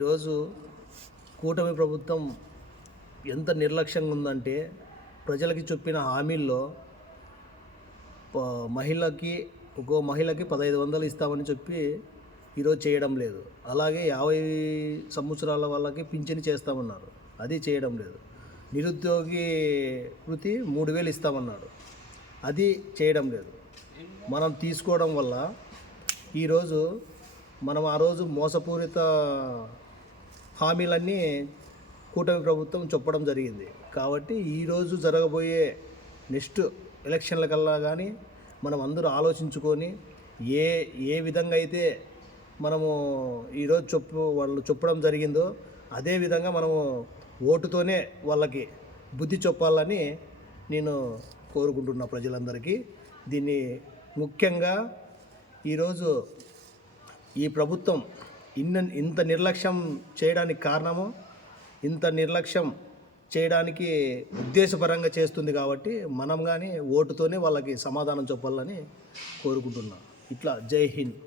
ఈరోజు కూటమి ప్రభుత్వం ఎంత నిర్లక్ష్యంగా ఉందంటే ప్రజలకి చెప్పిన హామీల్లో ఒక్కో మహిళకి 1500 ఇస్తామని చెప్పి ఈరోజు చేయడం లేదు. అలాగే 50 సంవత్సరాల వాళ్ళకి పింఛను చేస్తామన్నారు, అది చేయడం లేదు. నిరుద్యోగి వృత్తి 3000 ఇస్తామన్నాడు, అది చేయడం లేదు. మనం తీసుకోవడం వల్ల ఈరోజు మనం ఆ రోజు మోసపూరిత హామీలన్నీ కూటమి ప్రభుత్వం చెప్పడం జరిగింది. కాబట్టి ఈరోజు జరగబోయే నెక్స్ట్ ఎలక్షన్ల కల్లా కానీ మనం అందరూ ఆలోచించుకొని ఏ ఏ విధంగా అయితే మనము ఈరోజు వాళ్ళు చెప్పడం జరిగిందో అదే విధంగా మనము ఓటుతోనే వాళ్ళకి బుద్ధి చెప్పాలని నేను కోరుకుంటున్నా ప్రజలందరికీ. దీన్ని ముఖ్యంగా ఈరోజు ఈ ప్రభుత్వం ఇంత నిర్లక్ష్యం చేయడానికి కారణము, ఇంత నిర్లక్ష్యం చేయడానికి ఉద్దేశపరంగా చేస్తుంది. కాబట్టి మనం కానీ ఓటుతోనే వాళ్ళకి సమాధానం చెప్పాలని కోరుకుంటున్నాం. ఇట్లా జై హింద్.